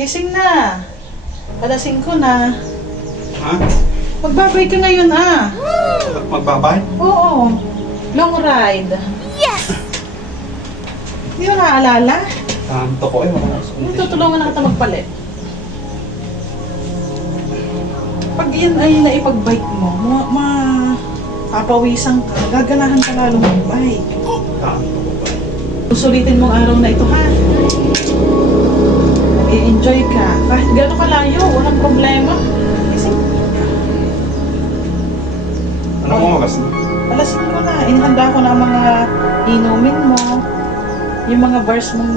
Gising na. Alasing ko na. Ha? Magbabay ka ngayon Magbabay? Oo. Long ride. Yes! Hindi mo naaalala? Tanto ko eh. Tutulungan na kita magpalit. Pag yan ay naipag-bike mo, papawisan ka, gaganahan ka lalong mag-bike. Tanto ko ba? Susulitin mong araw na ito, ha? I-enjoy ka. Kahit gano'n kalayo, walang problema. Kasi, Anong oras na? alasin ko na. Inihanda ko na ang mga inumin mo. Yung mga bars mong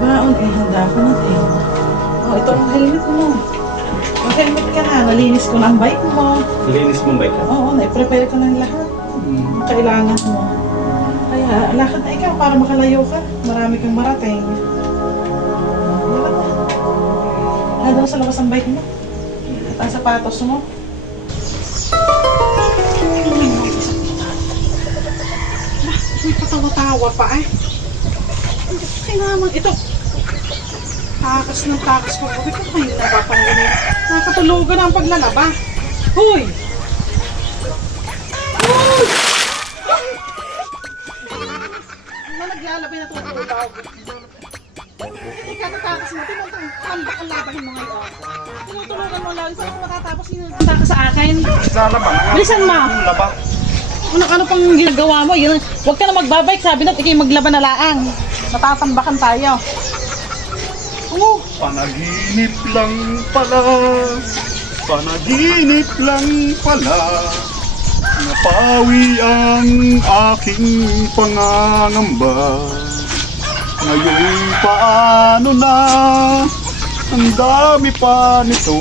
baon, handa ko na din. Oh, ito ang helmet mo. Mag-helmet ka na. Nalinis ko na ang bike mo. Linis mo ba ito? Oo, na-prepare ko na lahat. Ang kailangan mo. Kaya, lakad na ikaw para makalayo ka. Marami kang marating. Lakad na. Doon sa labas ang bike mo. At ang sapatos mo. May patawa-tawa pa eh. Kailangan ito. Takas ng takas ko. Bakit ko kayo napapangunin? Nakatulugan ang paglalaba. Hoy! Hoy! Ano naglalabay na tutulog? Hindi ka tatakas mo. Tambak ang labahin mo ngayon. Tinutulugan mo lang. Saan mo matatapos yung takas sa akin? Lalaban. Bilisan mo. Laba. Ano pang ginagawa mo? Yun, huwag ka na magbabike. Sabi na, ikay maglaban na laang. Natatambakan tayo. Oo. Panaginip lang pala. Panaginip lang pala. Napawi ang aking pangangamba. Ngayon paano na? Ang dami pa nito.